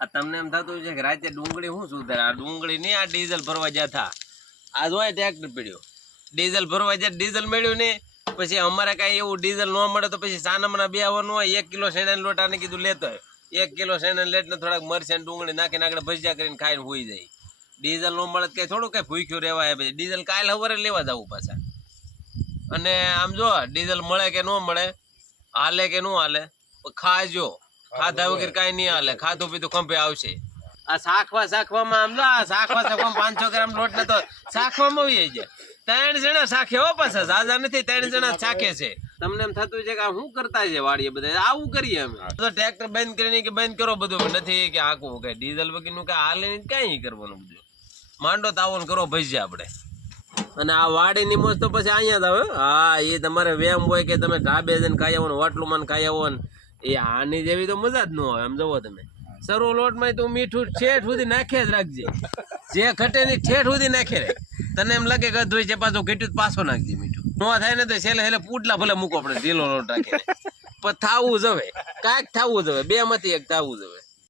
આ તમને એમ થતું છે કે રાતે ડુંગળી શું સુધારે? આ ડુંગળી નહીં, આ ડીઝલ ભરવા જ્યાં થા આ જોય ટ્રેક્ટર પીડ્યો ડીઝલ ભરવા જ્યાં ડીઝલ મળ્યું ને પછી અમારે કાંઈ એવું ડીઝલ ન મળે તો પછી સાનામના બે આવવાનું હોય 1 કિલો શેણાનો લોટ આને કીધું લેતો હોય 1 કિલો શેણાનો લેટ ને થોડાક મરચાં ડુંગળી નાખીને આગળ ભજીયા કરીને ખાઈને હોઈ જાય. ડીઝલ ન મળે કઈ થોડું કઈ ભૂખ્યું રહેવાય. પછી ડીઝલ કાલે સવારે લેવા જવું પાછા. અને આમ જો ડીઝલ મળે કે ન મળે, હાલે કે ન હાલે, ખાજો. ખાધા વગર કઈ નહીં હાલે. ખાધું પીધું ખંભે આવશે. આ શાખવામાં આમ જો આ શાખવામાં 500 ગ્રામ લોટ ને તો શાખવામાં આવી જાય. 3 જણા શાખે હો પાછા, ઝાઝા નથી, 3 જણા શાખે છે. તમને એમ થતું છે કે આ શું કરતા છે વાડીએ બધા? આવું કરીએ અમે તો. ટ્રેક્ટર બંધ કરીને કે બંધ કરો બધું નથી કે આખું કઈ ડીઝલ વગરનું કઈ હાલે કઈ કરવાનું બધું. માંડો તાવન કરો ભજીયા આપણે. અને આ વાડીની મોજ તો પછી અહીંયા જ આવે. હા, એ તમારે વેમ હોય કે તમે ઢાબે જઈને ખાઈ આવો ને હોટલું માં ખાઈ આવો ને, એ આની જેવી તો મજા જ ન આવે. આમ જુઓ તમે સરો લોટમાં તું મીઠું ઠેઠ સુધી નાખે જ રાખજે. જે ઘટે ની ઠેઠ સુધી નાખે રે. તને એમ લાગે કે ધોઈ છે પાછું ઘટ્યું પાછો નાખજે મીઠું. ન થાય ને તો છેલ્લે પૂટલા ભલે મૂકો આપણે ઢીલો લોટ રાખીને. પણ થાવું જવે, કાંઈક થવું જવે, 2 માંથી 1 થવું જવે.